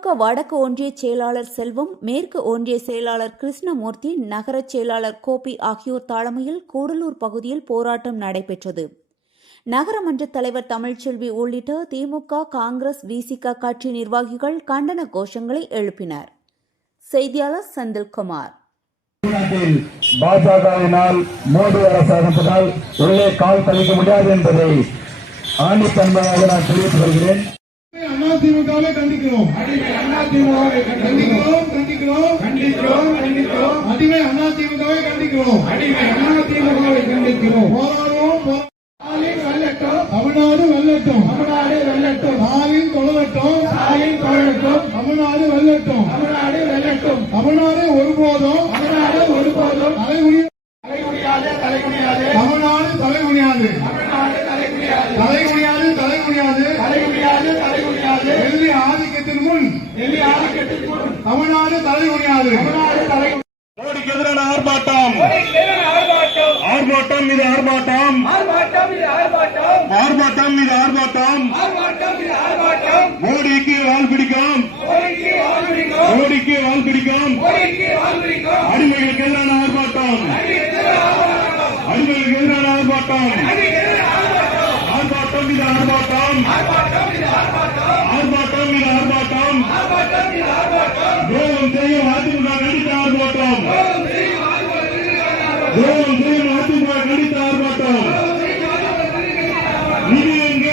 திமுக வடக்கு ஒன்றிய செயலாளர் செல்வம், மேற்கு ஒன்றிய செயலாளர் கிருஷ்ணமூர்த்தி, நகர செயலாளர் கோபி ஆகியோர் தலைமையில் கூடலூர் பகுதியில் போராட்டம் நடைபெற்றது. நகரமன்ற தலைவர் தமிழ்ச்செல்வி உள்ளிட்ட திமுக, காங்கிரஸ், விசிக கட்சி நிர்வாகிகள் கண்டன கோஷங்களை எழுப்பினர். செய்தியாளர் செந்தில்குமார். பாஜகவினால் மோடி அரசாங்கத்தினால் உள்ளே கால் கழிக்க முடியாது என்பதை ஆணித்தன்மையாக நான் தெரிவித்து வருகிறேன். அதிமுகவை கண்டிக்கிறோம். அதிமுகவை கண்டிக்கிறோம். கண்டிக்கிறோம். கண்டிக்கிறோம். கண்டிக்கிறோம். அடிமை அதிமுகவை கண்டிக்கிறோம். அடிமை அதிமுகவை கண்டிக்கிறோம். போராடுவோம். வெள்ளட்டும். தமிழ்நாடு வெள்ளட்டும். தமிழ்நாடு வெள்ளட்டும். ஸ்டாலின் கொள்ளட்டும். ஸ்டாலின் கொள்ளட்டும். தமிழ்நாடு வெள்ளட்டும். தமிழ்நாடு வெள்ளட்டும். தமிழ்நாடு ஒருபோதும். தமிழ்நாடு ஒருபோதும் தலைகுனியாது. தலைகுனியாது. தமிழ்நாடு தலைகுனியாது. தமிழ்நாடு தலைகுனியாது. தலைகுனியாது. தலைகுனியாது. தலைகுனியாது. தலைகுனியாது. டெல்லி ஆதிக்கத்தின் முன். டெல்லி ஆதிக்கத்தின் முன். தமிழ்நாடு தலைகுனியாது. தமிழ்நாடு தலைகுனியாது. மோடிக்கு எதிரான ஆர்ப்பாட்டம். ஆர்ப்பாட்டம் மீது ஆர்ப்பாட்டம். ஆர்ப்பாட்டம் மீது ஆர்ப்பாட்டம். ஆர்ப்பாட்டம் மீது ஆர்ப்பாட்டம். ஆர்ப்பாட்டம் மீது ஆர்ப்பாட்டம். மோடிக்கு வால் பிடிக்கும். மோடிக்கு வால் பிடிக்கும். மோடிக்கு வால் பிடிக்கும். மோடிக்கு வால் பிடிக்கும். அடிமைகளுக்கு எதிரான ஆர்ப்பாட்டம். அடிமைகளுக்கு எதிரான ஆர்ப்பாட்டம். ஆர்ப்பாட்டம் மீது ஆர்ப்பாட்டம். ஆர்ப்பாட்டம் மீது ஆர்ப்பாட்டம். ஆர்ப்பாட்டம் மீது ஆர்ப்பாட்டம். ஆர்ப்பாட்டம் மீது ஆர்ப்பாட்டம். துரோகம் செய்யும் அதிமுக